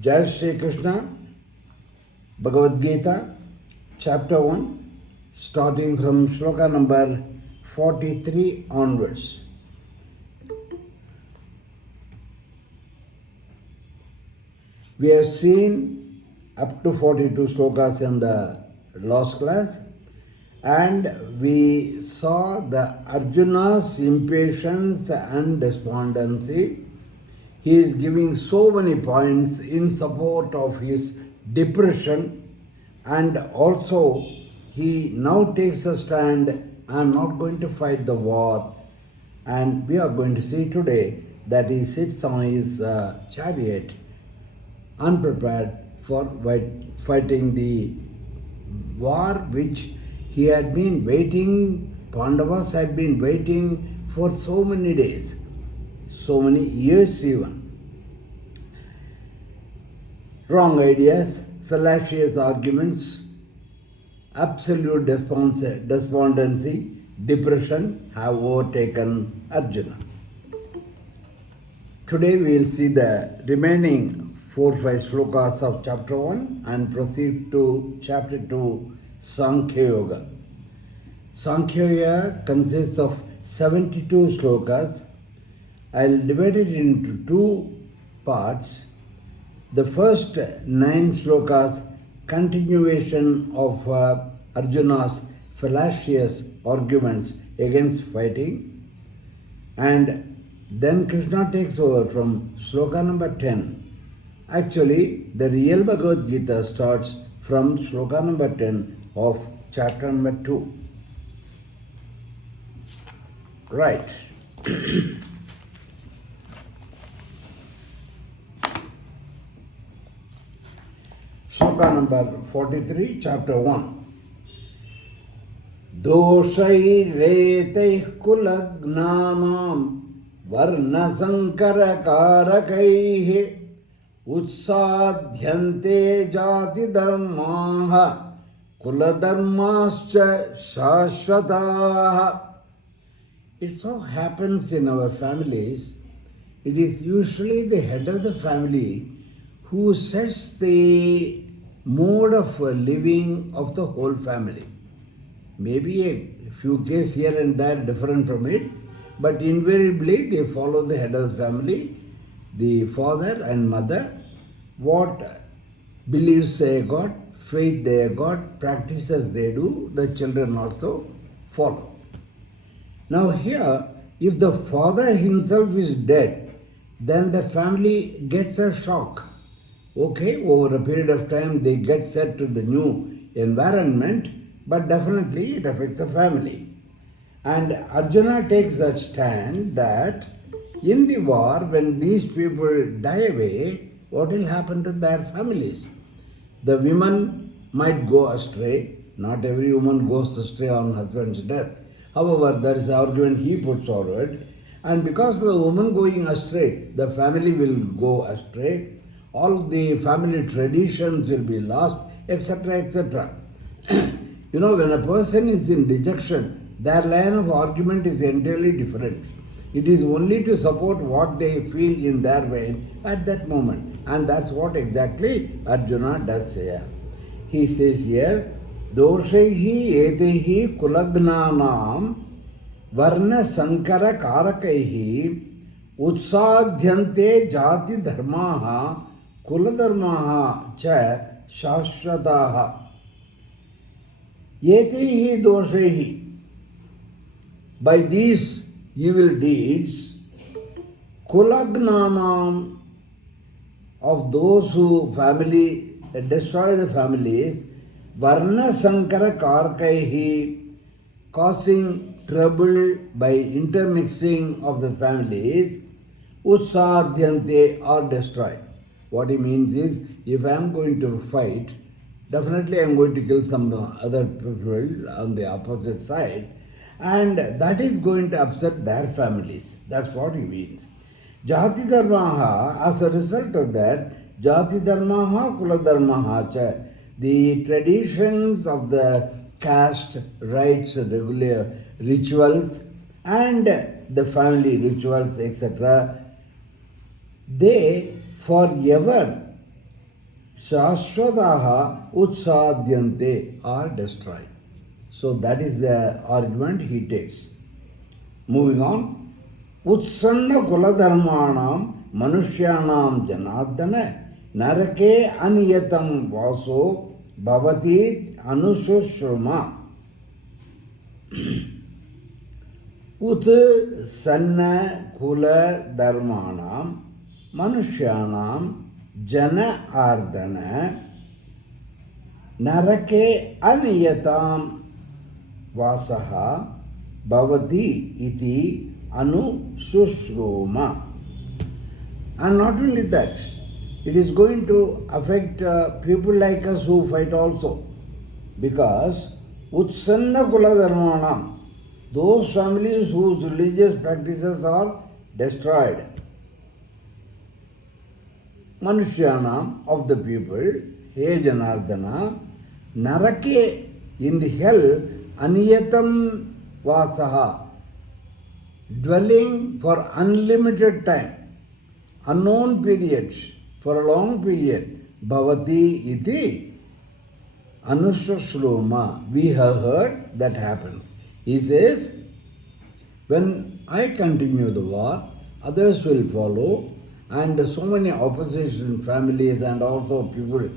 Jai Shri Krishna, Bhagavad Gita, chapter 1, starting from shloka number 43 onwards. We have seen up to 42 slokas in the last class, and we saw the Arjuna's impatience and despondency. He is giving so many points in support of his depression, and also he now takes a stand, I am not going to fight the war. And we are going to see today that he sits on his chariot unprepared for fighting the war which he had been waiting, Pandavas had been waiting for so many days, so many years even. Wrong ideas, fallacious arguments, absolute despondency, depression have overtaken Arjuna. Today we will see the remaining 4-5 slokas of chapter 1 and proceed to chapter 2, Sankhya Yoga. Sankhya Yoga consists of 72 slokas. I will divide it into two parts. The first 9 slokas, continuation of Arjuna's fallacious arguments against fighting, and then Krishna takes over from sloka number 10. Actually, the real Bhagavad Gita starts from sloka number 10 of chapter number 2. Right. Sloka number 43, chapter 1. दोषैरेतैः कुलग्नानां वर्णसङ्करकारकैः उत्साध्यन्ते जातिधर्माः कुलधर्माश्च शाश्वताः. It so happens in our families, it is usually the head of the family who sets the mode of living of the whole family. Maybe a few cases here and there different from it, but invariably they follow the head of the family, the father and mother, what beliefs they got, faith they got, practices they do, the children also follow. Now here, if the father himself is dead, then the family gets a shock. Okay, over a period of time they get set to the new environment, but definitely it affects the family. And Arjuna takes a stand that in the war, when these people die away, what will happen to their families? The women might go astray. Not every woman goes astray on husband's death. However, there is the argument he puts forward. And because of the woman going astray, the family will go astray. All the family traditions will be lost, etc., etc. When a person is in dejection, their line of argument is entirely different. It is only to support what they feel in their way at that moment. And that's what exactly Arjuna does here. He says here, Doshaihi etehi kulagnanam varna sankara karakaihi utsadhyante jati dharmaha kuladharmaha cha shashwataha. Etehi doshaihi. By these evil deeds, kulagnanam, of those who destroy the families, varna sankara karkaihi, causing trouble by intermixing of the families, utsadhyante, are destroyed. What he means is, if I am going to fight, definitely I am going to kill some other people on the opposite side, and that is going to upset their families. That's what he means. Jati dharmaha, as a result of that, jati dharmaha kula dharmaha cha, the traditions of the caste, rites, regular rituals, and the family rituals, etc., they forever Shashwataha utsadyante are destroyed. So that is the argument he takes. Moving on. Utsanna kuladharmanam manushyanam janardana narake aniyatam vaso bhavati anusushruma. Ut sanna kula dharmanam manushyanam jana ardana narake aniyatam vasaha bhavati iti anusushruma. And not only that, it is going to affect people like us who fight also. Because utsanna kula dharmanam, those families whose religious practices are destroyed, manushyanam, of the people, he Janardana, narake, in the hell, aniyatam vasaha, dwelling for unlimited time, unknown periods, for a long period, bhavati iti anusushruma. We have heard that happens. He says, when I continue the war, others will follow, and so many opposition families and also people,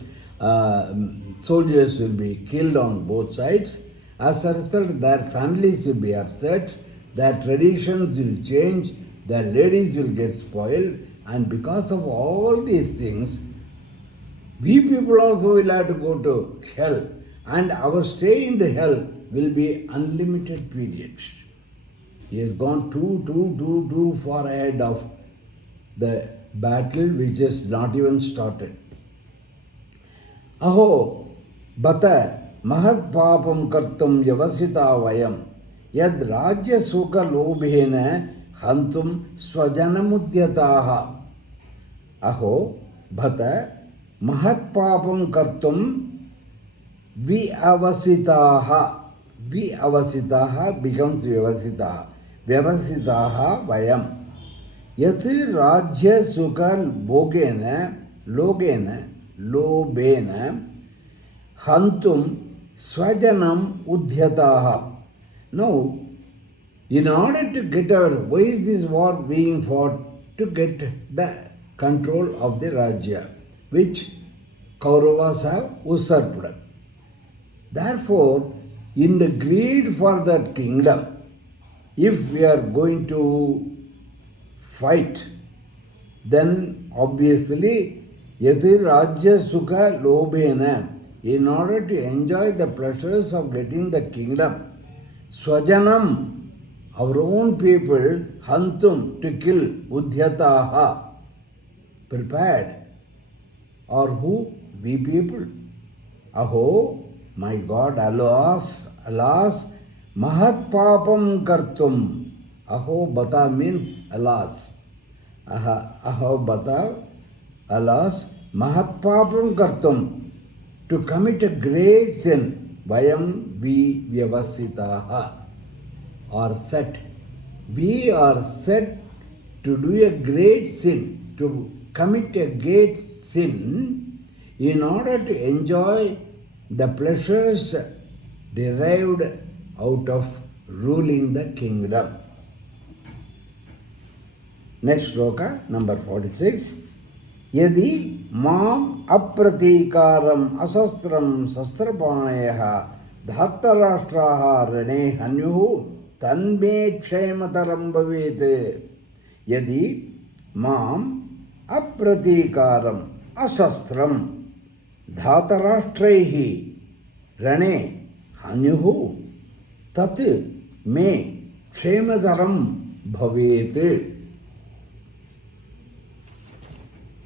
soldiers will be killed on both sides. As a result, their families will be upset, their traditions will change, their ladies will get spoiled, and because of all these things, we people also will have to go to hell, and our stay in the hell will be unlimited periods. He has gone too far ahead of the battle which is not even started. Aho bata mahat papam kartum yavasita vayam yad rajya sukha lobhena hantum swajanamudyataha. Aho bata mahat papam kartum vyavasitaha. Vyavasitaha becomes vyavasitaha. Vyavasitaha vayam. Yati rajya sukha lobena hantum swajanam udhyataha. Now, in order to get our, why is this war being fought? To get the control of the Rajya, which Kauravas have usurped. Therefore, in the greed for that kingdom, if we are going to fight, then obviously, yati rajya sukha lobena, in order to enjoy the pleasures of getting the kingdom, swajanam, our own people, hantum, to kill, udhyataha, prepared. Or who? We people. Aho, my God, alas, mahat papam kartum. Aho bata means alas. Aho bata, alas, mahat papam kartum. To commit a great sin, vayam vi vyavasitaha, are set. We are set to do a great sin, to commit a great sin in order to enjoy the pleasures derived out of ruling the kingdom. Next shloka, number 46. Yadi mam apratikaram asastram sastrapanayah dhartarashtraha rane hanyuhu tanme kshemataram bhavet. Yadi mam apratikaram asastram dhartarashtraihi rane hanyuhu tat me kshemataram bhavet.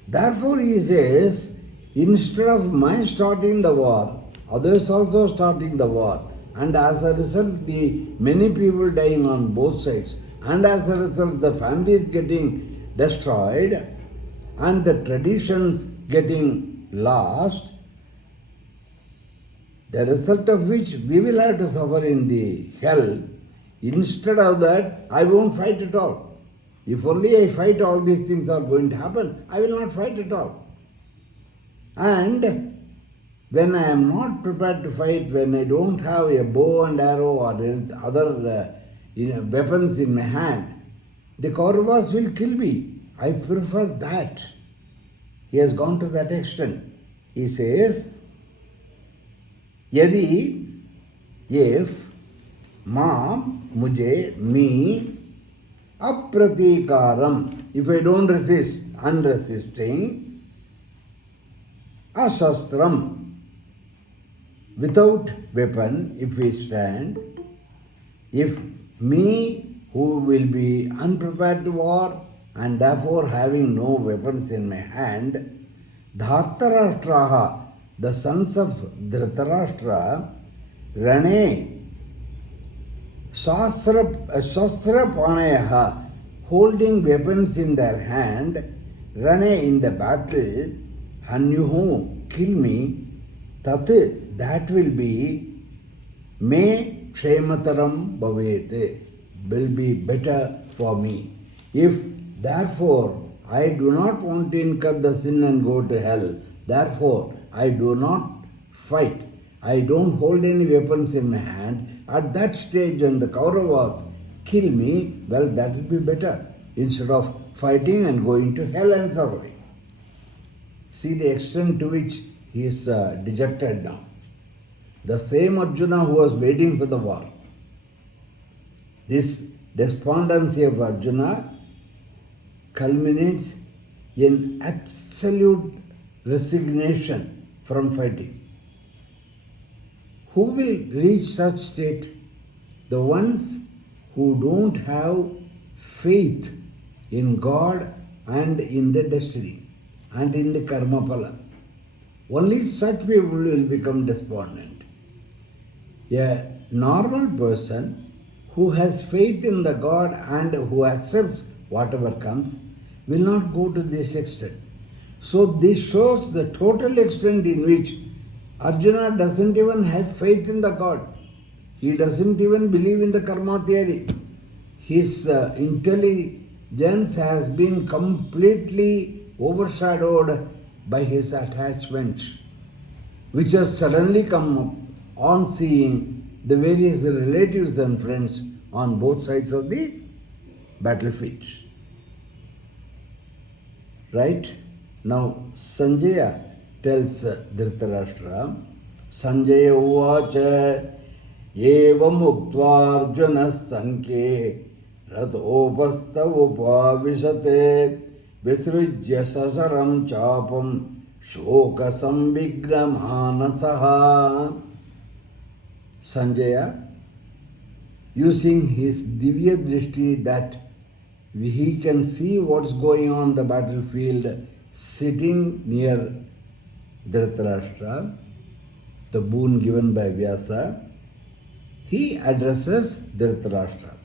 Therefore, he says, instead of my starting the war, others also starting the war, and as a result, the many people dying on both sides, and as a result, the families getting destroyed, and the traditions getting lost, the result of which we will have to suffer in the hell. Instead of that, I won't fight at all. If only I fight, all these things are going to happen. I will not fight at all. And when I am not prepared to fight, when I don't have a bow and arrow or other weapons in my hand, the Kauravas will kill me. I prefer that. He has gone to that extent. He says, Yadi, if me, apratikaram, if I don't resist, unresisting, asastram, without weapon, if we stand, if me who will be unprepared to war and therefore having no weapons in my hand, Dhartarashtraha, the sons of Dhritarashtra, Rane, Shastra Panayaha, holding weapons in their hand, Rane in the battle, Hanyuhu, kill me, Tat, that will be, Me Kshemataram Bhavete, will be better for me. If therefore I do not want to incur the sin and go to hell, therefore I do not fight, I don't hold any weapons in my hand, at that stage when the Kauravas kill me, well, that will be better, instead of fighting and going to hell and suffering. See the extent to which he is dejected now. The same Arjuna who was waiting for the war. This despondency of Arjuna culminates in absolute resignation from fighting. Who will reach such state? The ones who don't have faith in God and in the destiny and in the karma phala. Only such people will become despondent. A normal person who has faith in the God and who accepts whatever comes will not go to this extent. So this shows the total extent in which Arjuna doesn't even have faith in the God. He doesn't even believe in the karma theory. His intelligence has been completely overshadowed by his attachments, which has suddenly come up on seeing the various relatives and friends on both sides of the battlefield. Right? Now, Sanjaya tells Dhritarashtra, Sanjaya uvacha evam uktva sankhe rathopastha upavishate visrujya sasaram chapam shoka sambigna manasaha. Sanjaya, using his divya drishti that he can see what's going on the battlefield, sitting near Dhritarashtra, the boon given by Vyasa, he addresses Dhritarashtra.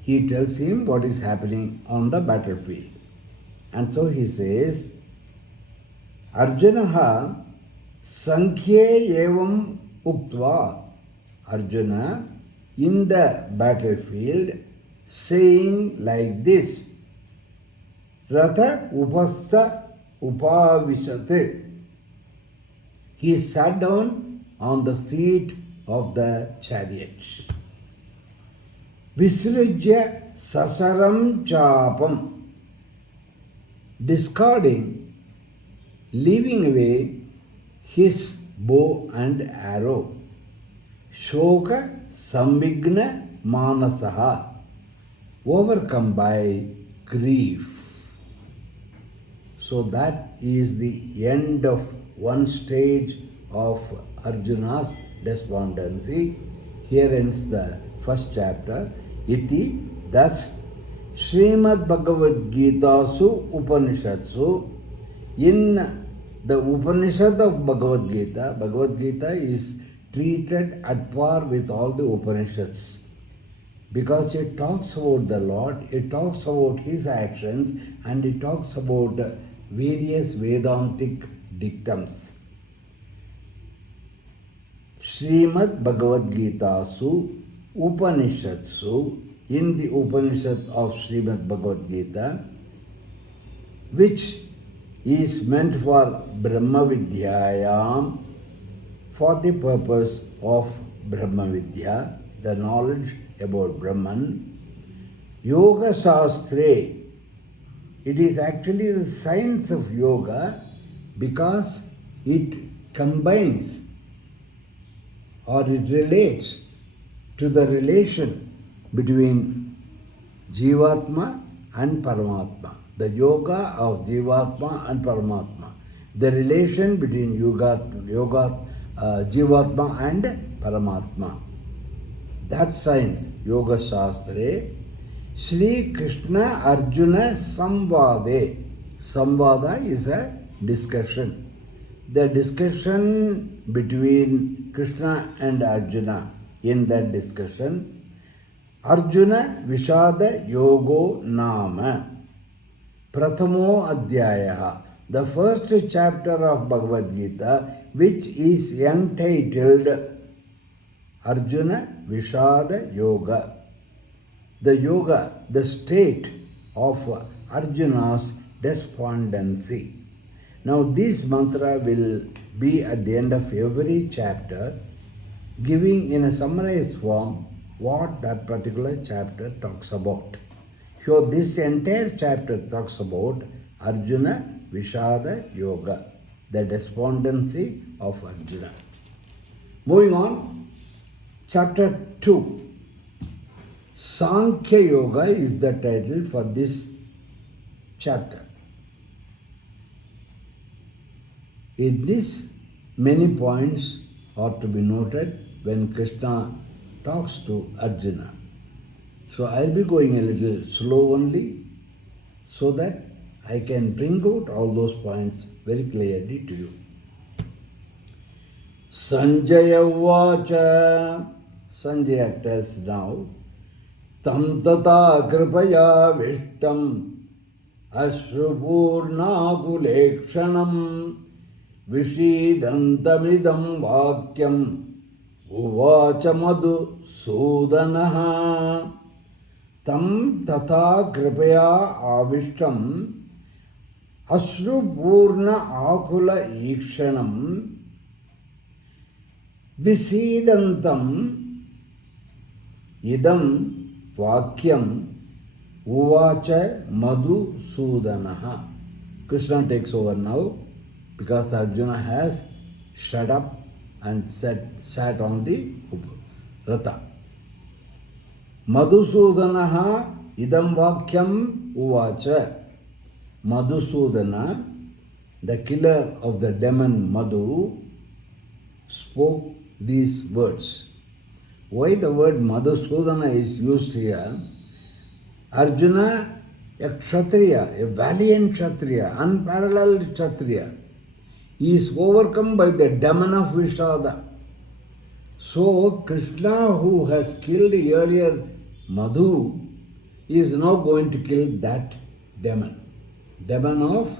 He tells him what is happening on the battlefield. And so he says, Arjunaha sankhye evam uktva. Arjuna in the battlefield saying like this, Ratha upastha upavishate. He sat down on the seat of the chariot. Visrujya sasaram chapam. Discarding, leaving away his bow and arrow. Shoka sambigna manasaha. Overcome by grief. So that is the end of one stage of Arjuna's despondency. Here ends the first chapter. Iti, thus Srimad Bhagavad Gita Su Upanishadsu. In the Upanishad of Bhagavad Gita is treated at par with all the Upanishads. Because it talks about the Lord, it talks about His actions, and it talks about various Vedantic dictums. Srimad Bhagavad Gita Su Upanishadsu, in the Upanishad of Srimad Bhagavad Gita, which is meant for Brahma Vidyayam, for the purpose of Brahma Vidya, the knowledge about Brahman. Yoga Shastre, it is actually the science of yoga because it combines or it relates to the relation between Jivatma and Paramatma. The yoga of Jivatma and Paramatma. The relation between Jivatma and Paramatma. That science, Yoga Shastre, Sri Krishna Arjuna Samvade. Samvada is a discussion. The discussion between Krishna and Arjuna. In that discussion, Arjuna Vishada Yogo Nama Prathamo Adhyaya, the first chapter of Bhagavad Gita, which is entitled Arjuna Vishada Yoga. The yoga, the state of Arjuna's despondency. Now this mantra will be at the end of every chapter, giving in a summarized form what that particular chapter talks about. So this entire chapter talks about Arjuna Vishada Yoga, the despondency of Arjuna. Moving on, chapter 2. Sankhya Yoga is the title for this chapter. In this, many points are to be noted when Krishna talks to Arjuna. So I'll be going a little slow only so that I can bring out all those points very clearly to you. Sanjaya Vacha, Sanjaya tells now, Tam tata kripaya vishtam ashruburnakulekshanam vishidantamidam vakyam uvacha madhu sudanaha tam tata kripaya avishtam ashrupurna akula ikshanam visidantam idam vakyam uvacha madhu sudanaha. Krishna takes over now because Arjuna has shut up and sat on the Ratha. Madhusudanaha idam vakyam uvacha. Madhusudana, the killer of the demon Madhu, spoke these words. Why the word Madhusudana is used here? Arjuna, a Kshatriya, a valiant Kshatriya, unparalleled Kshatriya, is overcome by the demon of Vishada. So Krishna, who has killed earlier Madhu, is now going to kill that demon. Demon of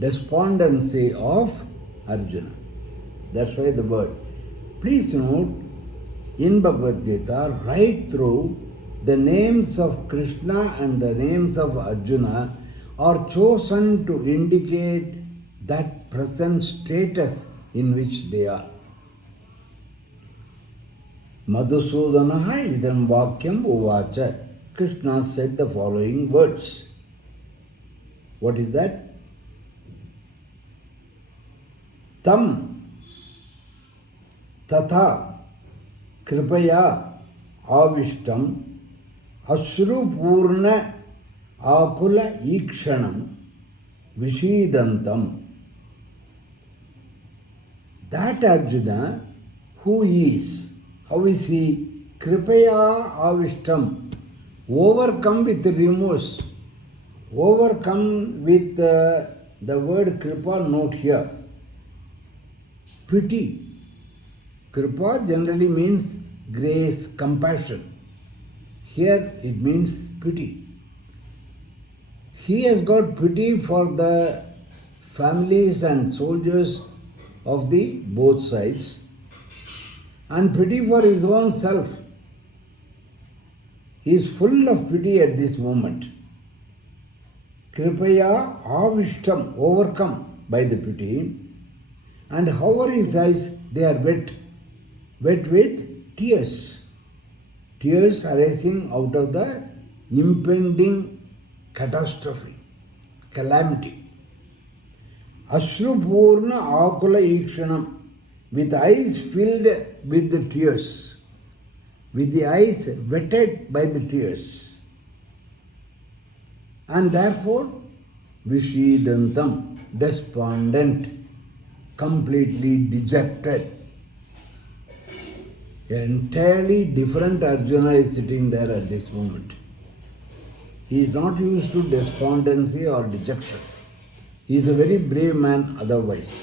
despondency of Arjuna. That's why the word. Please note, in Bhagavad Gita, right through, the names of Krishna and the names of Arjuna are chosen to indicate that present status in which they are. Madhusudanaha idam vakyam uvacha. Krishna said the following words. What is that? Tam tatha kripaya avishtam ashrupurna akula ikshanam vishidantam. That Arjuna, who is, how is he? Kripaya avishtam, overcome with remorse, overcome with the word kripa, note here, pity. Kripa generally means grace, compassion. Here it means pity. He has got pity for the families and soldiers of the both sides and pity for his own self. He is full of pity at this moment. Kripaya avishtam, overcome by the pity. And how are his eyes? They are wet with tears. Tears arising out of the impending catastrophe, calamity. Ashrupurna akula ikshanam, with eyes filled with the tears, with the eyes wetted by the tears. And therefore, Vishidantam, despondent, completely dejected. An entirely different Arjuna is sitting there at this moment. He is not used to despondency or dejection. He is a very brave man otherwise.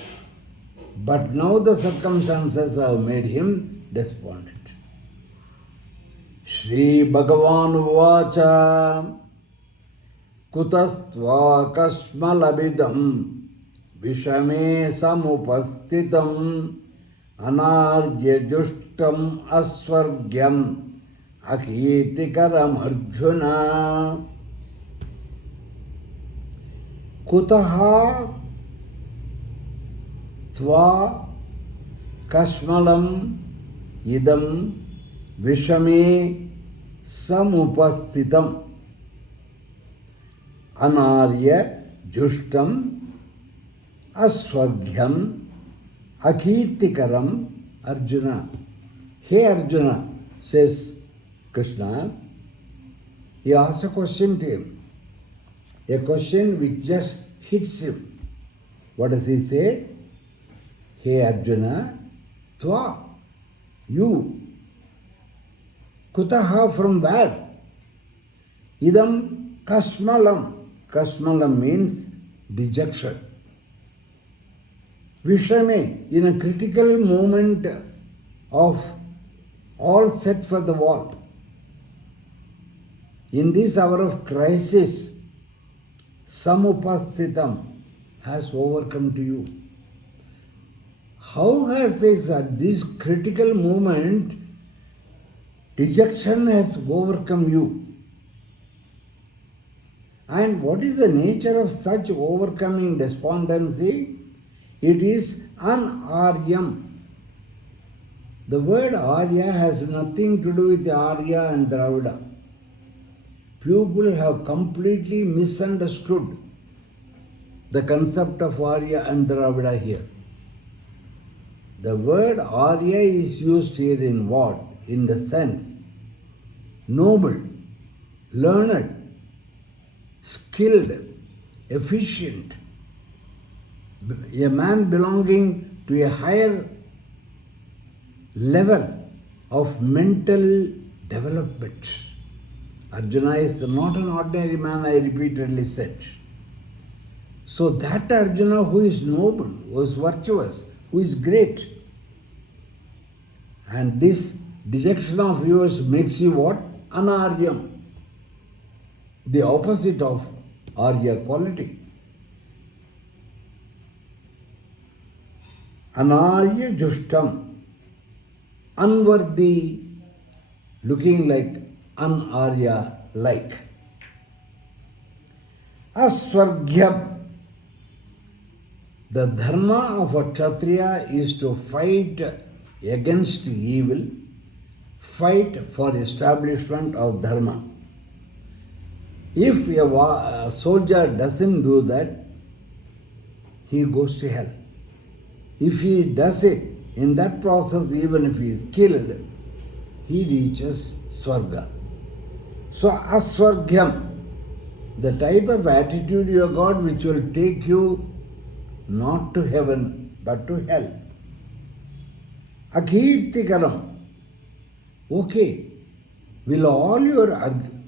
But now the circumstances have made him despondent. Shri Bhagavan Vacha Kutastva Kasmalabidam Vishame Samupastitam Anarya Jushtam Asvargyam Akitikaram Arjuna Kutaha Tva Kasmalam Idam Vishame Samupastitam Anarya Jushtam Aswagyam Akirtikaram Arjuna. Hey Arjuna, says Krishna, he asks a question to him. A question which just hits him. What does he say? Hey Arjuna, Tva, you. Kutaha, from where? Idam Kasmalam. Kasmalam means dejection. Vishame, in a critical moment of all set for the war. In this hour of crisis, Samupasthitam has overcome to you. How has this, at this critical moment, dejection has overcome you? And what is the nature of such overcoming despondency? It is anaryam. The word Arya has nothing to do with Arya and Dravida. People have completely misunderstood the concept of Arya and Dravida here. The word Arya is used here in what? In the sense noble, learned, skilled, efficient, a man belonging to a higher level of mental development. Arjuna is not an ordinary man, I repeatedly said. So that Arjuna who is noble, who is virtuous, who is great. And this dejection of yours makes you what? Anaryam. The opposite of Arya quality. Anarya Jushtam, unworthy, looking like un-Arya like. Aswargyam, the dharma of a Kshatriya is to fight against evil, fight for establishment of dharma. If a soldier doesn't do that, he goes to hell. If he does it, in that process, even if he is killed, he reaches Swarga. So, Aswargyam, the type of attitude you have got which will take you not to heaven but to hell. Akirtikaram. Okay, will all your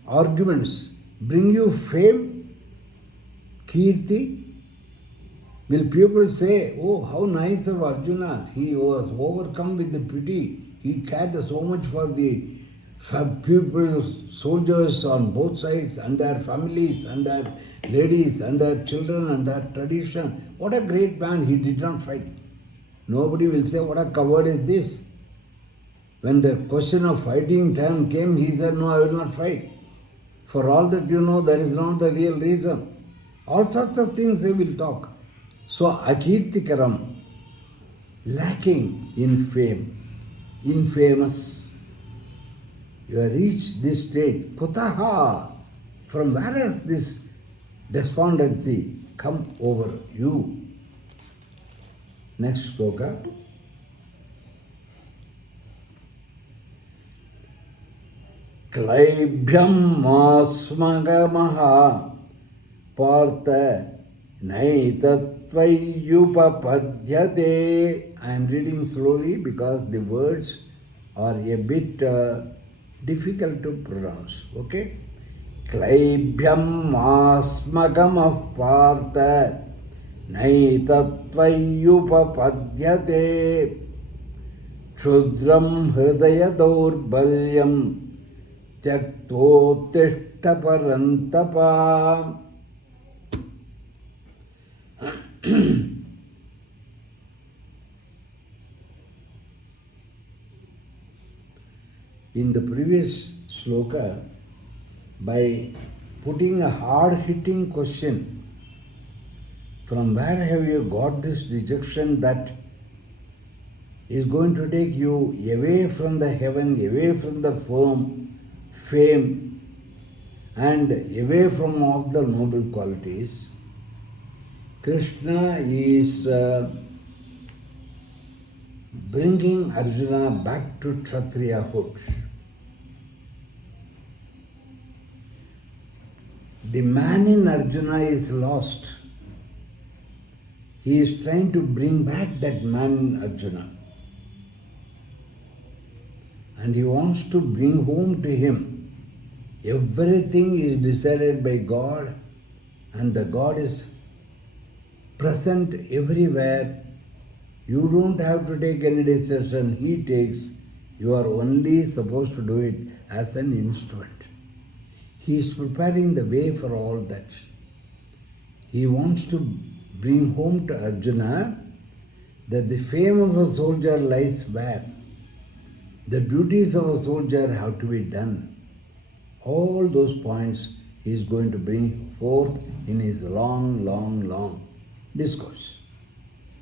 arguments bring you fame? Kirti? Will people say, oh, how nice of Arjuna, he was overcome with the pity, he cared so much for the people, soldiers on both sides and their families and their ladies and their children and their tradition. What a great man, he did not fight. Nobody will say, what a coward is this? When the question of fighting time came, he said, no, I will not fight. For all that you know, that is not the real reason. All sorts of things they will talk. So Akirtikaram, lacking in fame, infamous. You have reached this stage. Kutaha. From where has this despondency come over you? Next sloka. Klaibhyam masmagamaha partha naitatvayupapadyate. I am reading slowly because the words are a bit difficult to pronounce. Okay? Klaibhyam masmagamah partha naitatvayupapadyate. Kshudram hridaya daurbalyam Tyaktotishta parantapa. In the previous sloka, by putting a hard-hitting question, from where have you got this rejection that is going to take you away from the heaven, away from the fame, and away from all the noble qualities? Krishna is bringing Arjuna back to Kshatriyahood. The man in Arjuna is lost. He is trying to bring back that man in Arjuna. And he wants to bring home to him. Everything is decided by God, and the God is present everywhere. You don't have to take any decision. He takes. You are only supposed to do it as an instrument. He is preparing the way for all that. He wants to bring home to Arjuna that the fame of a soldier lies where? The duties of a soldier have to be done. All those points he is going to bring forth in his long discourse.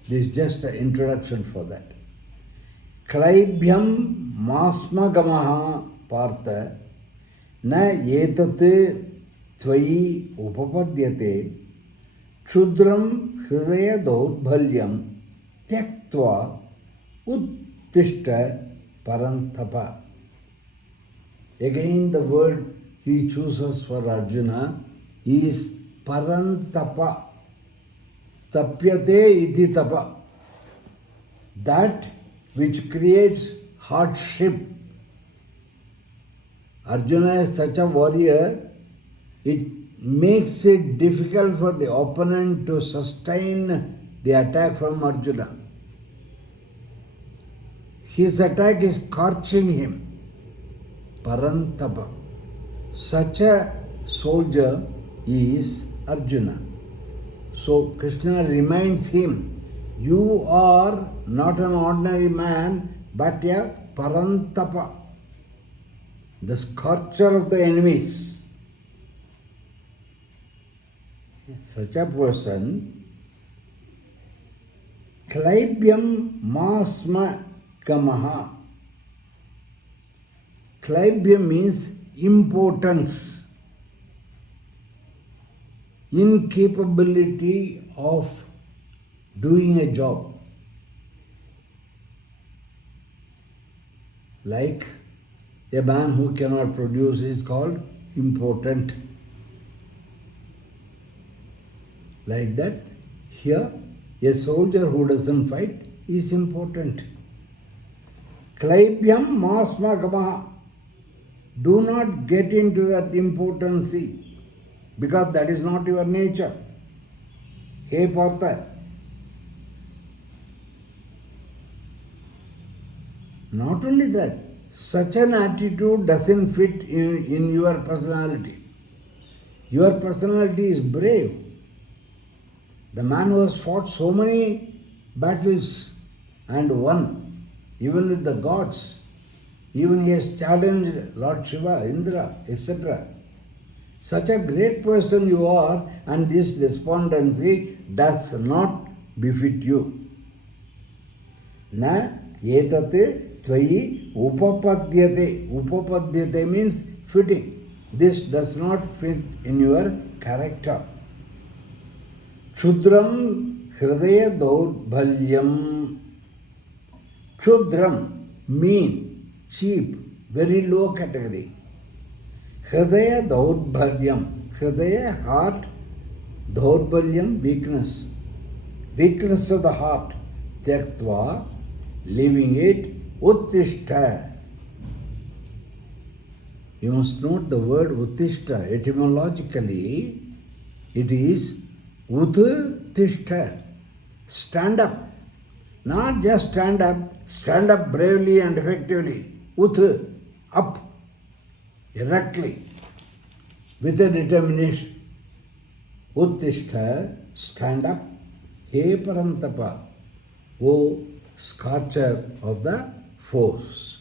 This is just an introduction for that. Klaibhyam masmagamaha partha na etat tvayi upapadyate kshudram hridaya daurbalyam tyaktva uttishta parantapa. Again the word he chooses for Arjuna is parantapa. Tapyate iti tapa. That which creates hardship. Arjuna is such a warrior, it makes it difficult for the opponent to sustain the attack from Arjuna. His attack is scorching him. Parantapa. Such a soldier is Arjuna. So Krishna reminds him, you are not an ordinary man, but a Parantapa, the scorcher of the enemies. Such a person, Klaibhyam masma kamaha. Klaibhyam means impotence, incapability of doing a job. Like a man who cannot produce is called impotent. Like that, here, a soldier who doesn't fight is impotent. Klaibhyam masma gamaha. Do not get into that impotency, because that is not your nature. Hey Partha. Not only that, such an attitude doesn't fit in your personality. Your personality is brave. The man who has fought so many battles and won, even with the gods. Even he has challenged Lord Shiva, Indra, etc. Such a great person you are, and this despondency does not befit you. Na etat tvayi upapadyate. Upapadyate means fitting. This does not fit in your character. Chudram hridaya daurbhalyam. Chudram, mean, cheap, very low category. Hridaya daurbhalyam. Hridaya, heart. Daurbhalyam, weakness. Weakness of the heart. Tyaktva, leaving it, uttishta. You must note the word uttishta. Etymologically, it is uttishta. Stand up. Not just stand up bravely and effectively. Up, erectly, with a determination. Uttishta, stand up. He Parantapa, O scorcher of the foes.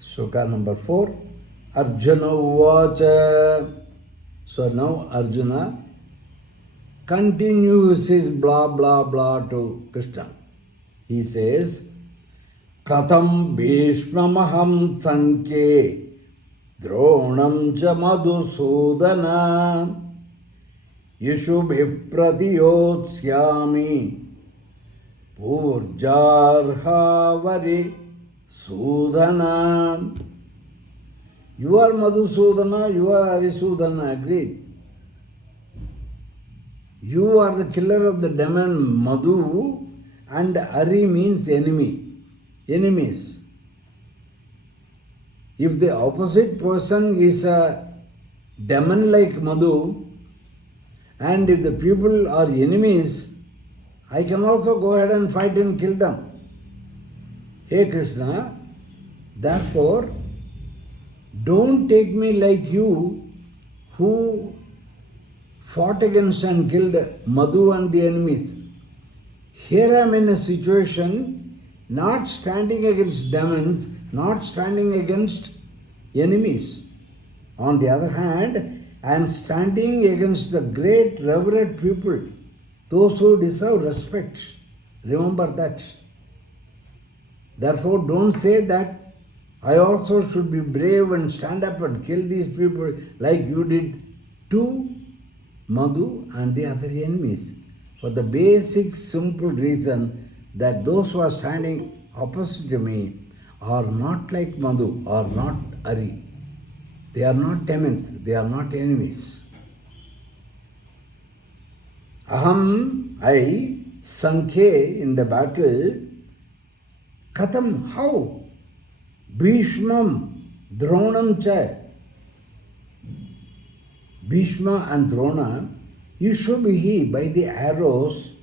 Shloka number 4. Arjuna Uvacha. So now Arjuna continues his blah blah blah to Krishna. He says, Katham Bhishmamaham Sankhe Dronam cha Madhusudana Yishubhi Pratiyotsyami Purjarhavari Sudana. You are Madhusudana, you are Arisudana, agreed. You are the killer of the demon Madhu, and Ari means enemy, enemies. If the opposite person is a demon like Madhu, and if the people are enemies, I can also go ahead and fight and kill them. Hey Krishna, therefore, don't take me like you who fought against and killed Madhu and the enemies. Here I am in a situation not standing against demons, not standing against enemies. On the other hand, I am standing against the great revered people, those who deserve respect. Remember that. Therefore, don't say that I also should be brave and stand up and kill these people like you did to Madhu and the other enemies. For the basic simple reason that those who are standing opposite to me are not like Madhu, are not Ari. They are not demons, they are not enemies. Aham, I, Sankhe, in the battle, Katham, how? Bhishmam, Dronam cha. Bhishma and Drona, Yishubhihi, by the arrows,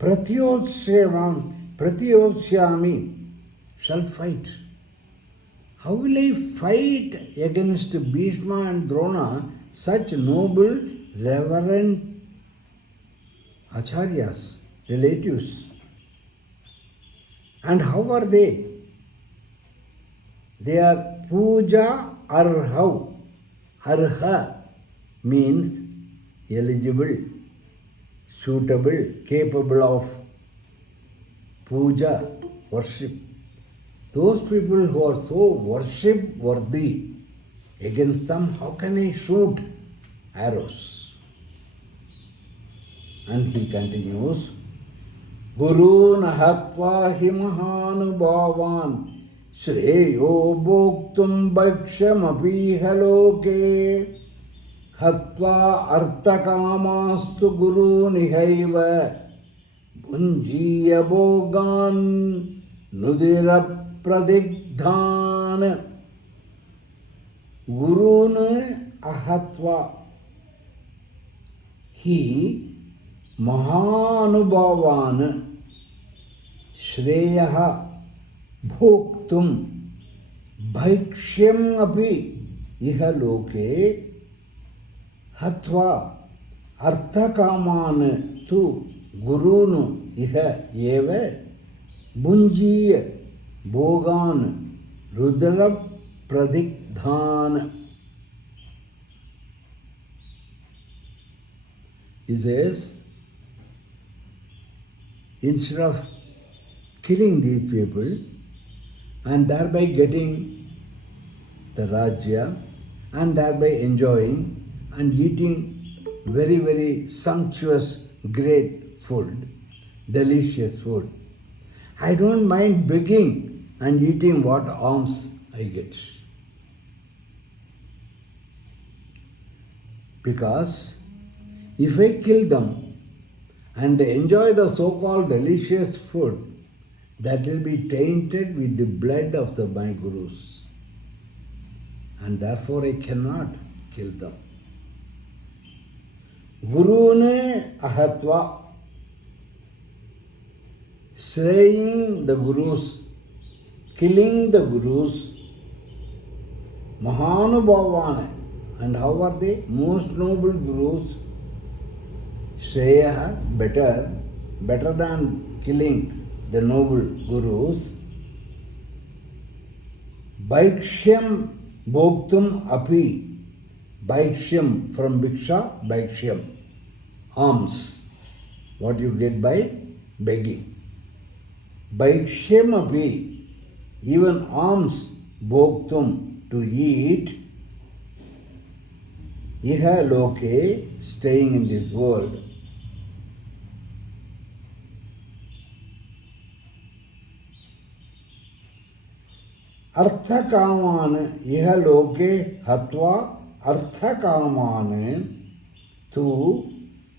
Pratiyotsyami, shall fight. How will I fight against Bhishma and Drona, such noble, reverend acharyas, relatives? And how are they? They are puja arhau. Arha means eligible, suitable, capable of puja, worship. Those people who are so worship worthy, against them how can I shoot arrows? And he continues, Gurun hatva hi mahanubhavan Shreyo bhoktum bhaksham apiha loke Hatva arthakamastu guru nihaiva Bunjiya bhogan nudira pradigdhan. Gurun ahatva, he mahanubhavan shreyaha bhoktum bhaikshyam api iha loke hatva arthakaman tu gurunu iha eva bunjiya bhogan rudra pradigdhan. He says, instead of killing these people and thereby getting the Rajya and thereby enjoying and eating very, very sumptuous, great food, delicious food, I don't mind begging and eating what alms I get. Because if I kill them and enjoy the so-called delicious food, that will be tainted with the blood of my gurus. And therefore I cannot kill them. Gurune ahatva, slaying the gurus, killing the gurus, mahanubhavane. And how are they? Most noble gurus. Shreya, better than killing the noble gurus. Bhaikshyam bhoktum api. Bhaikshyam from Bhiksha, Bhaikshyam. Alms. What you get by begging. Bhaikshyam api. Even alms bhoktum to eat. Iha loke, staying in this world. Arthakamane, iha loke hatva arthakamane tu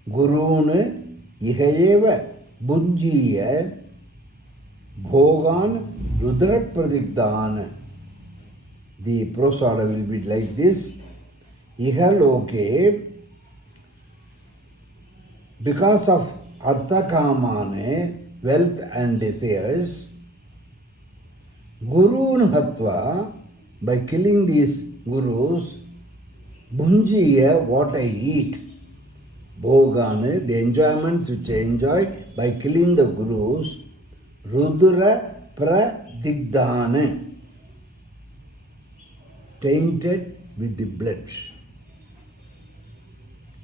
gurune ihaeva bunjiya bhogan rudrat pradigdana. The prosada will be like this. Ihaloke, because of arthakamane, wealth and desires, gurun hatva, by killing these gurus, bhunjiya, what I eat, bhogane, the enjoyments which I enjoy by killing the gurus, rudra pradigdane, tainted with the blood.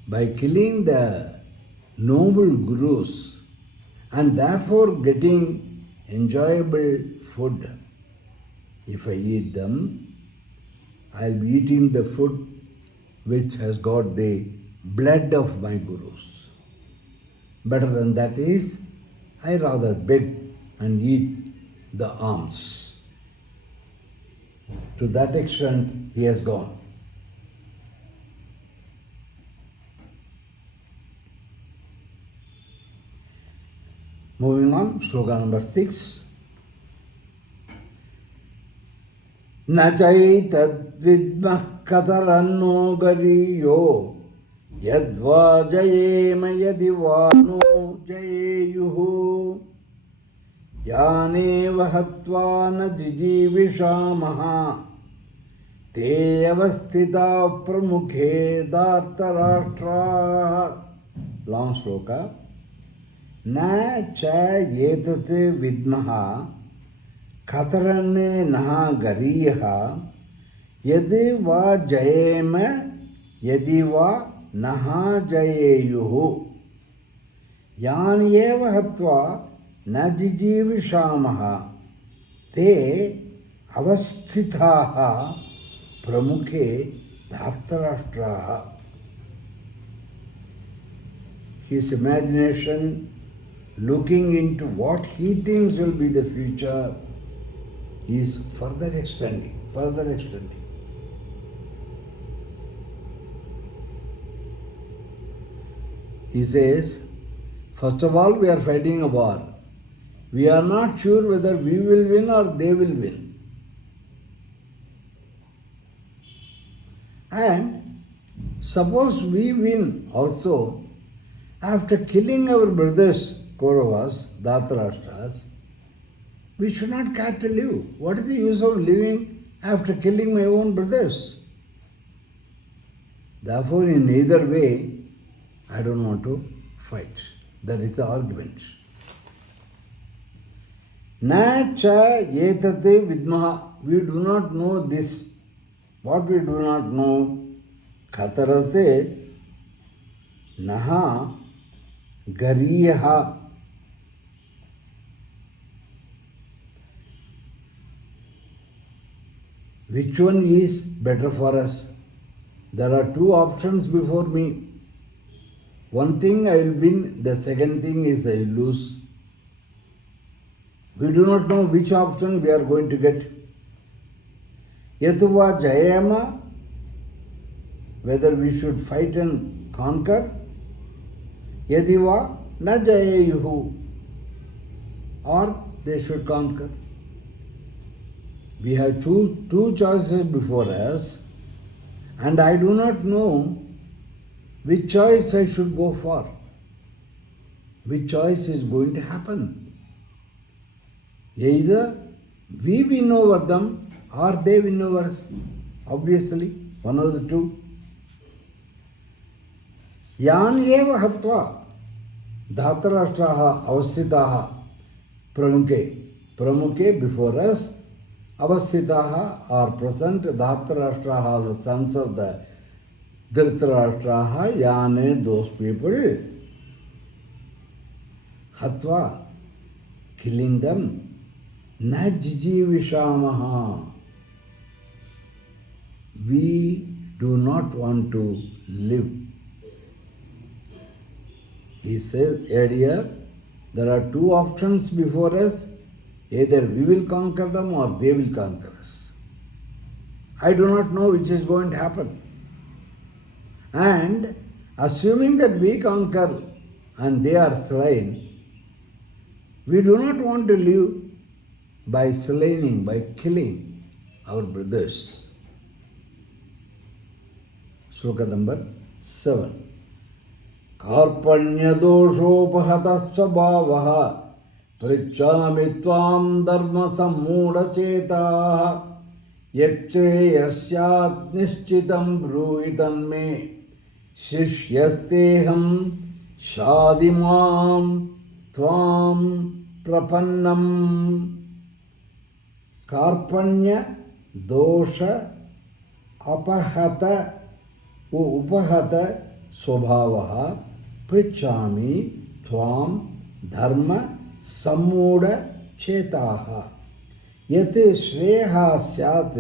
By killing the noble gurus and therefore getting enjoyable food, if I eat them, I'll be eating the food which has got the blood of my gurus. Better than that is, I rather beg and eat the alms. To that extent, he has gone. Moving on, slogan number 6. Na chaitad vidmah kataranno gariyo yadva jayema yadivano jayeyuhu yaneva hatva na jijivishamaha te avasthita pramukhe dhartarashtra. Long sloka. न च एतत् विद्मः कतरन् नः गरीयः यदि वा जयेम यदि वा नः जयेयुः यान् एव हत्वा न जिजीविषामः ते अवस्थिताः प्रमुखे धार्तराष्ट्राः. His imagination, looking into what he thinks will be the future, is further extending. He says, first of all, we are fighting a war. We are not sure whether we will win or they will win. And suppose we win also, after killing our brothers, Kauravas, Dhritarashtra's, we should not care to live. What is the use of living after killing my own brothers? Therefore, in either way, I don't want to fight. That is the argument. Na cha etate vidmaha. We do not know this. What we do not know, katarate, Naha Gariyaha. Which one is better for us? There are two options before me. One thing I will win, the second thing is I will lose. We do not know which option we are going to get. Yatuva Jayama, whether we should fight and conquer. Yadiva na Jayayuhu, or they should conquer. We have two choices before us, and I do not know which choice I should go for. Which choice is going to happen? Either we win over them or they win over us. Obviously, one of the two. Yan eva hatva dhatarashtraha avasthitaha pramuke before us. Avasthitaha are present, Dhatarashtraha, the sons of the Dhritarashtraha, Yane, those people, Hatva, killing them, Na jijivishamaha. We do not want to live. He says earlier, there are two options before us. Either we will conquer them or they will conquer us. I do not know which is going to happen. And assuming that we conquer and they are slain, we do not want to live by slaying, by killing our brothers. Sloka number 7. Karpanya doshopahatasva bhavaha Prichami tvam dharma sammudha chetaha yaksheyasyat nishchitam bruhitan me shishyasteham shadimam tvam prapannam. Karpanya dosha apahata upahata swabhavaha prichami tvam dharma sammudha chetaha yat shreha syat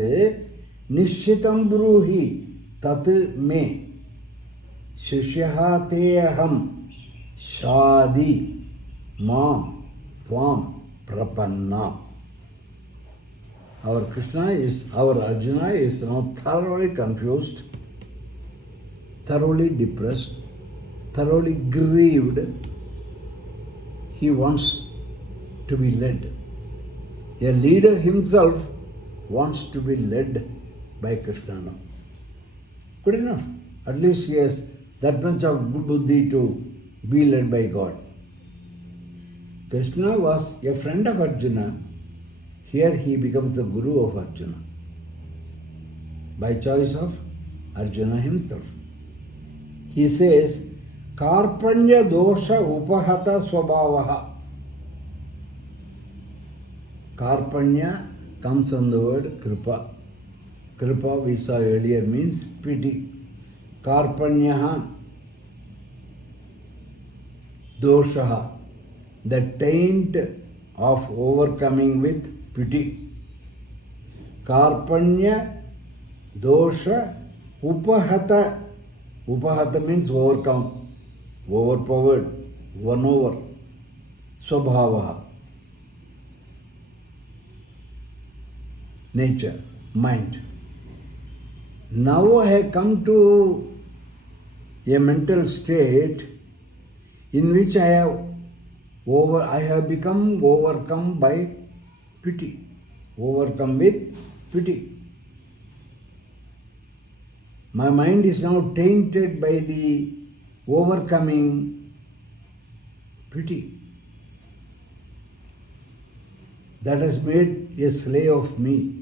nishchitam bruhi tat me shishyaha te aham shadi mam tvam prapanna. Our Arjuna is now thoroughly confused, thoroughly depressed, thoroughly grieved. He wants to be led. A leader himself wants to be led by Krishna now. Good enough. At least he has that much of good buddhi to be led by God. Krishna was a friend of Arjuna. Here he becomes the guru of Arjuna by choice of Arjuna himself. He says, Karpanya dosha upahata swabhavaha. Karpanya comes from the word kripa. Kripa we saw earlier means pity. Karpanyaha doshaha, the taint of overcoming with pity. Karpanya dosha upahata. Upahata means overcome, overpowered, won over. Swabhavaha, nature, mind. Now I have come to a mental state in which I have become overcome by pity, overcome with pity. My mind is now tainted by the overcoming pity that has made a slave of me.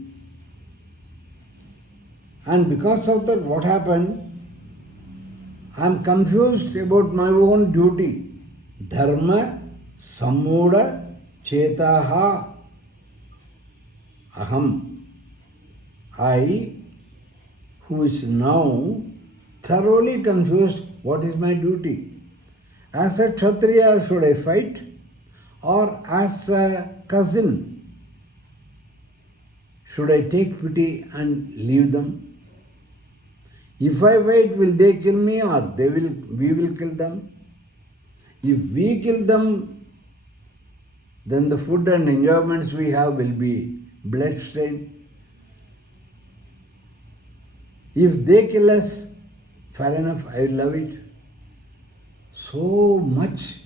And because of that, what happened? I am confused about my own duty. Dharma sammudha chetaha aham. I, who is now thoroughly confused What is my duty? As a Kshatriya, should I fight? Or as a cousin, should I take pity and leave them? If I wait, will they kill me or we will kill them? If we kill them, then the food and enjoyments we have will be bloodstained. If they kill us, fair enough, I love it. So much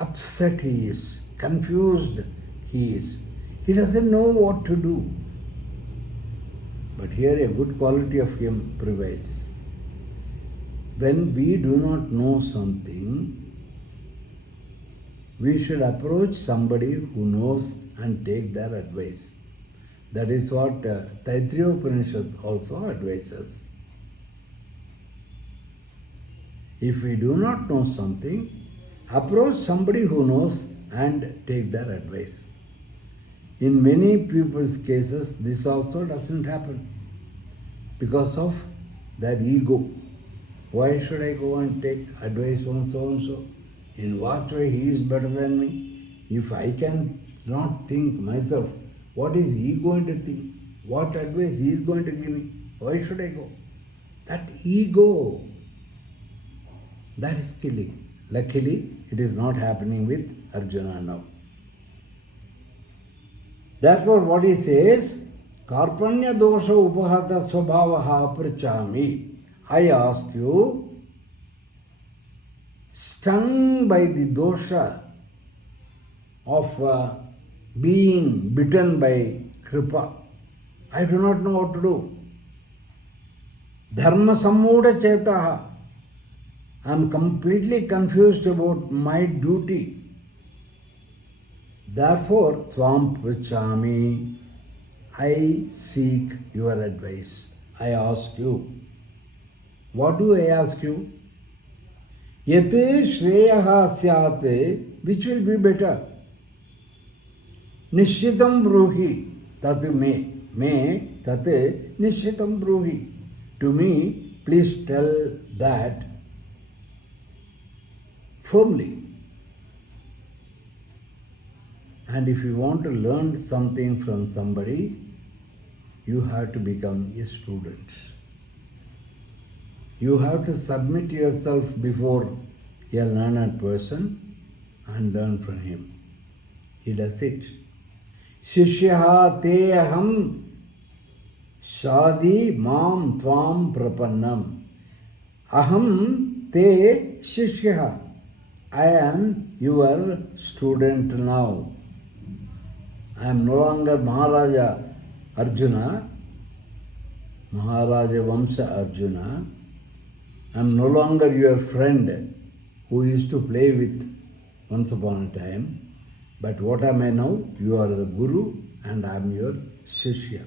upset he is, confused he is. He doesn't know what to do. But here a good quality of him prevails. When we do not know something, we should approach somebody who knows and take their advice. That is what Taittiriya Upanishad also advises. If we do not know something, approach somebody who knows and take their advice. In many people's cases, this also doesn't happen because of their ego. Why should I go and take advice on so and so? In what way he is better than me? If I can not think myself, what is he going to think? What advice he is going to give me? Why should I go? That ego, that is killing. Luckily, it is not happening with Arjuna now. Therefore, what he says, Karpanya dosha upahata swabhavaha prachami. I ask you, stung by the dosha of being bitten by kripa, I do not know what to do. Dharma sammuda chetaha. I am completely confused about my duty. Therefore, tvam prachami, I seek your advice. I ask you. What do I ask you? Yate shreyaha syate, which will be better? Nishitam bruhi, tat me tat nishitam bruhi. To me, please tell that firmly. And if you want to learn something from somebody, you have to become a student. You have to submit yourself before a learned person and learn from him. He does it. Shishyaha te aham shadi mam tvam prapannam. Aham te shishyaha. I am your student now. I am no longer Maharaja Arjuna, Maharaja Vamsa Arjuna. I am no longer your friend who used to play with once upon a time. But what am I now? You are the Guru and I am your Shishya.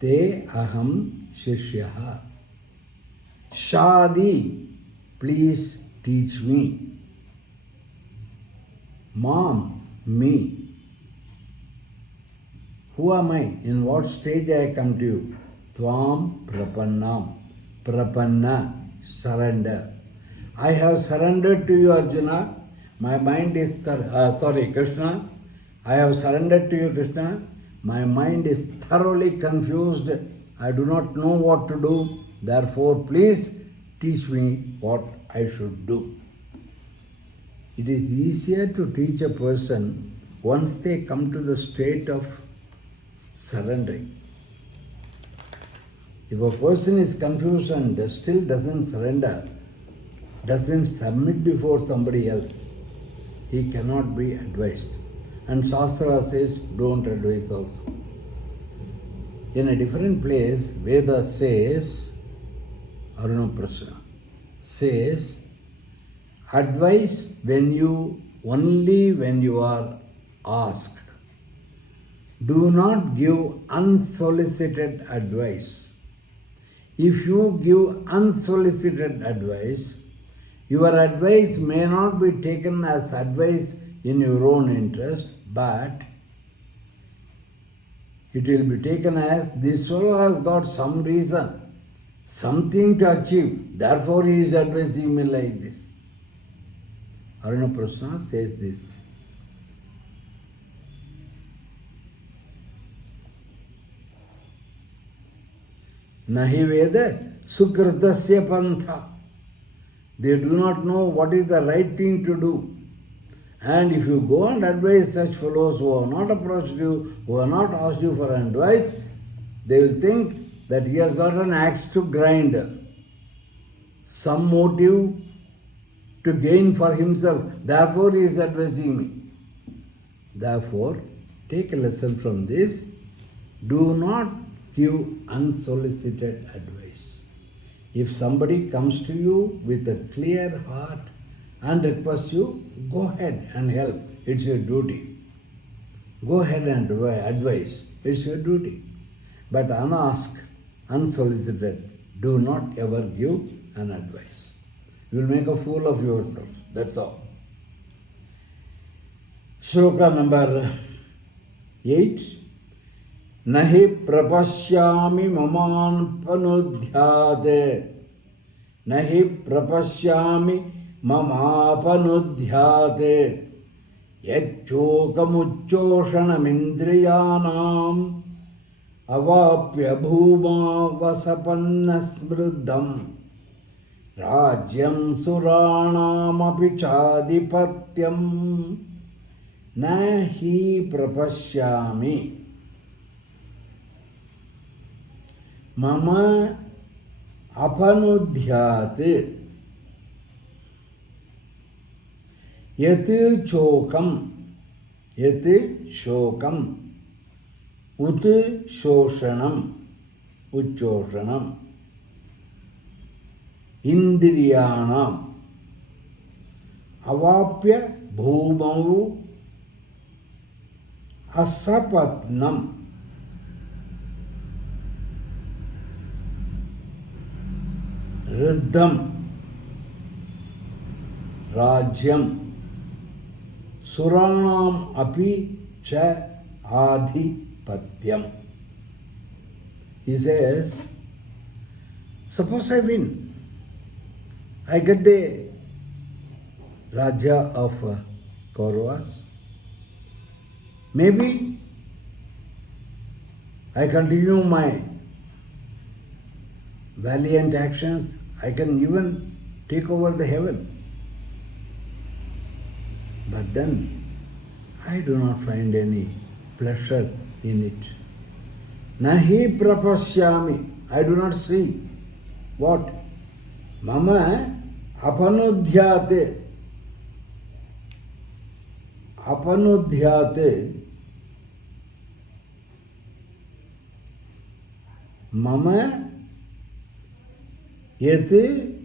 Te aham Shishyaha. Shadi, please teach me. Mom, me. Who am I? In what stage I come to you? Tvam prapannam. Prapanna, surrender. I have surrendered to you, Arjuna. My mind is, Krishna. I have surrendered to you, Krishna. My mind is thoroughly confused. I do not know what to do. Therefore, please teach me what I should do. It is easier to teach a person once they come to the state of surrendering. If a person is confused and still doesn't surrender, doesn't submit before somebody else, he cannot be advised. And Shastra says, don't advise also. In a different place, Veda says, Aruna Prasna says, advise only when you are asked. Do not give unsolicited advice. If you give unsolicited advice, your advice may not be taken as advice in your own interest, but it will be taken as this fellow has got some reason, something to achieve. Therefore, he is advising me like this. Aruna Prasna says this. Nahi Veda Sukritasya Pantha. They do not know what is the right thing to do. And if you go and advise such fellows who have not approached you, who have not asked you for advice, they will think that he has got an axe to grind, some motive to gain for himself. Therefore, he is advising me. Therefore, take a lesson from this. Do not give unsolicited advice. If somebody comes to you with a clear heart and requests you, go ahead and help. It's your duty. Go ahead and advise. It's your duty. But unasked, unsolicited, do not ever give an advice. You will make a fool of yourself. That's all. Shloka number 8. Nahi prapashyami maman panudhyate. Nahi prapashyami mamapanudhyate. Yacchokamuchoshanamindriyanam avapya bhuma vasapannasmruddham. Rajyam suranam apichadipatyam. Nahi prapashyami. Mama apanudhyate yat chokam ut shoshanam uchoshanam indriyanam avapya bhumau asapatnam riddham rajyam suranam api cha adhipatyam. He says, suppose I win. I get the Rajya of Kauravas. Maybe I continue my valiant actions. I can even take over the heaven. But then I do not find any pleasure in it. Nahi prapashyami. I do not see. What? Mama apanudhyate. Apanudhyate. Mama yat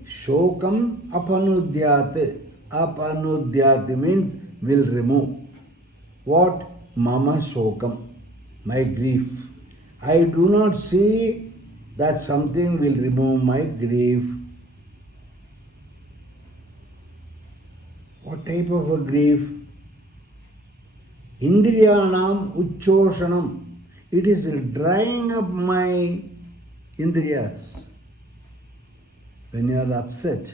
shokam apanudhyate. Apanudhyate means will remove. What? Mama shokam, my grief. I do not see that something will remove my grief. What type of a grief? Indriyanam uchoshanam. It is drying up my indriyas. When you are upset,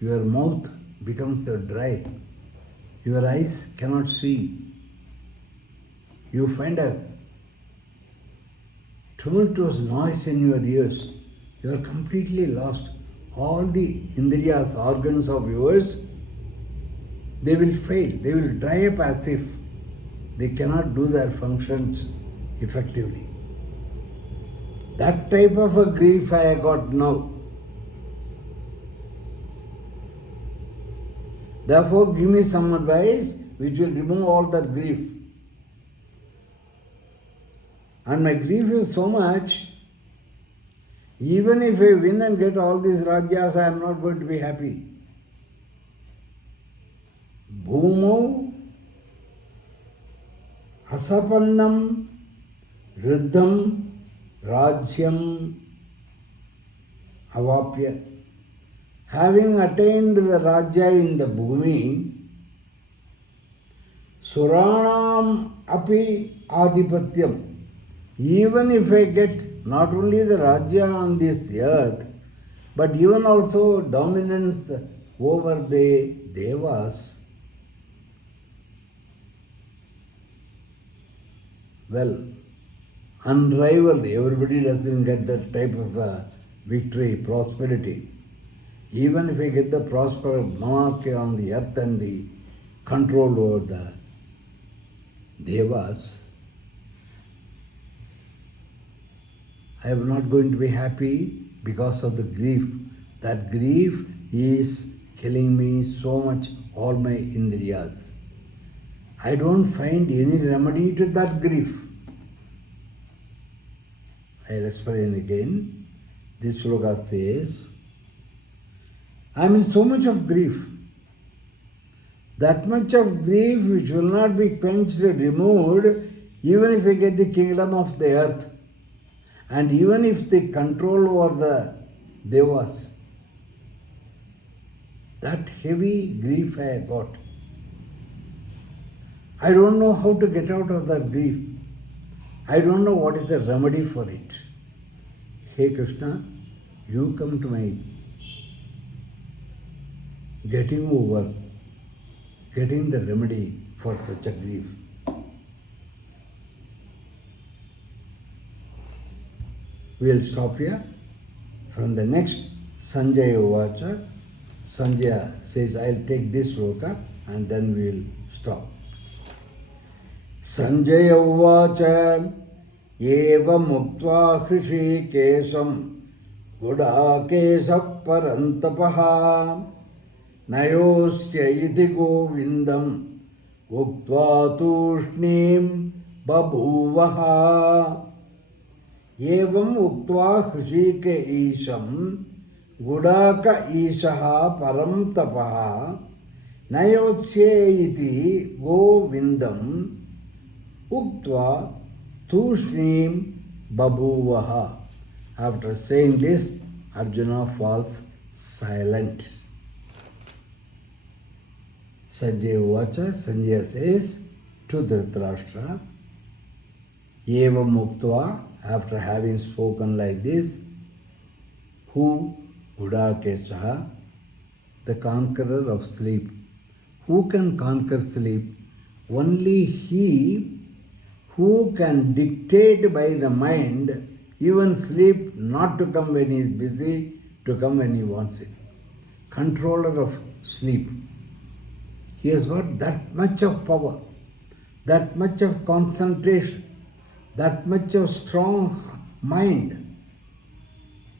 your mouth becomes dry. Your eyes cannot see. You find a tumultuous noise in your ears. You are completely lost. All the indriyas, organs of yours, they will fail. They will dry up as if they cannot do their functions effectively. That type of a grief I got now. Therefore, give me some advice which will remove all that grief. And my grief is so much, even if I win and get all these Rajyas, I am not going to be happy. Bhumau asapannam riddham rajyam avapya. Having attained the Rajya in the Bhumi, Suranam api adhipatyam. Even if I get not only the Rajya on this earth, but even also dominance over the Devas. Well, unrivaled. Everybody doesn't get that type of victory, prosperity. Even if we get the prosper monarchy on the earth and the control over the Devas, I am not going to be happy because of the grief. That grief is killing me so much, all my indriyas. I don't find any remedy to that grief. I'll explain again. This sloka says, I am in so much of grief. That much of grief which will not be quenched or removed even if we get the kingdom of the earth and even if the control over the Devas. That heavy grief I have got. I don't know how to get out of that grief. I don't know what is the remedy for it. Hey Krishna, you come to my getting the remedy for such a grief. We'll stop here. From the next Sanjaya Uvacha, Sanjaya says, I'll take this sloka and then we'll stop. Sanjaya Uvacha Evam Hrishikesham Gudakesha Parantapaha Nayosya iti Govindam Uktva Tushnim Babuvaha Evam Uktva Hrishikesham Gudaka Ishaha Parantapaha Nayosya iti Govindam Uktva Tushnim Babuvaha. After saying this, Arjuna falls silent. Sanjaya Uvacha, Sanjaya says to Dhritarashtra, Evam Uktva, after having spoken like this, who Gudakesha, the conqueror of sleep. Who can conquer sleep? Only he who can dictate by the mind even sleep not to come when he is busy, to come when he wants it. Controller of sleep. He has got that much of power, that much of concentration, that much of strong mind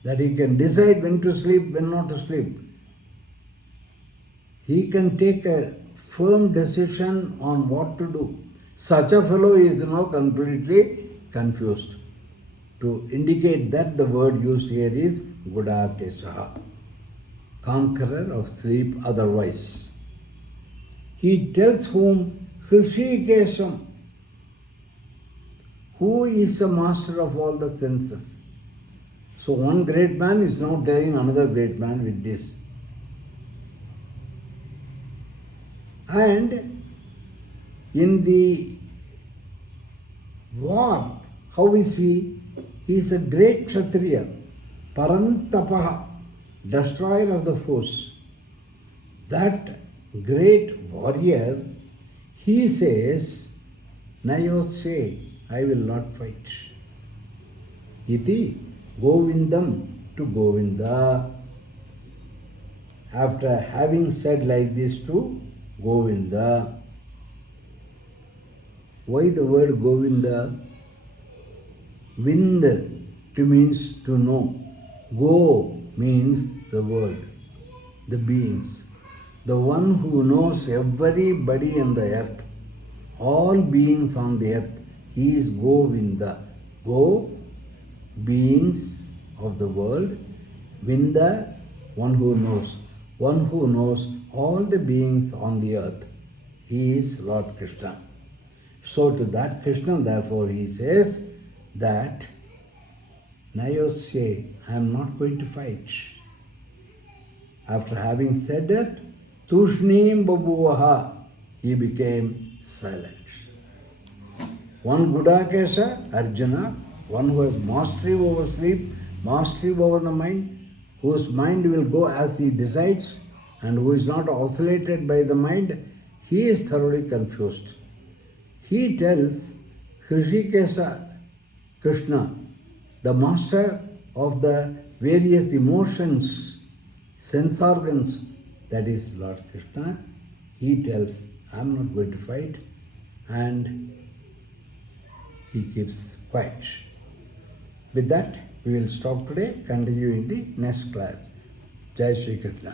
that he can decide when to sleep, when not to sleep. He can take a firm decision on what to do. Such a fellow is now completely confused. To indicate that, the word used here is Gudakesha, conqueror of sleep otherwise. He tells whom? Hrishikesham, who is the master of all the senses. So one great man is now telling another great man with this. And in the war, how we see, he is a great Kshatriya, Parantapaha, destroyer of the foes. That great warrior, he says, Nayotse, I will not fight. Iti Govindam, to Govinda. After having said like this to Govinda. Why the word Govinda? Vind to means to know. Go means the world, the beings. The one who knows everybody on the earth, all beings on the earth, he is Govinda. Go, beings of the world. Vinda, one who knows. One who knows all the beings on the earth. He is Lord Krishna. So to that Krishna, therefore, he says that Nayosye, I am not going to fight. After having said that, Tushnim Babuvaha, he became silent. One Gudakesha, Arjuna, one who has mastery over sleep, mastery over the mind, whose mind will go as he decides, and who is not oscillated by the mind, he is thoroughly confused. He tells Hrishikesha Krishna, the master of the various emotions, sense organs, that is Lord Krishna, he tells, I am not going to fight, and he keeps quiet. With that, we will stop today, continue in the next class. Jai Shri Krishna.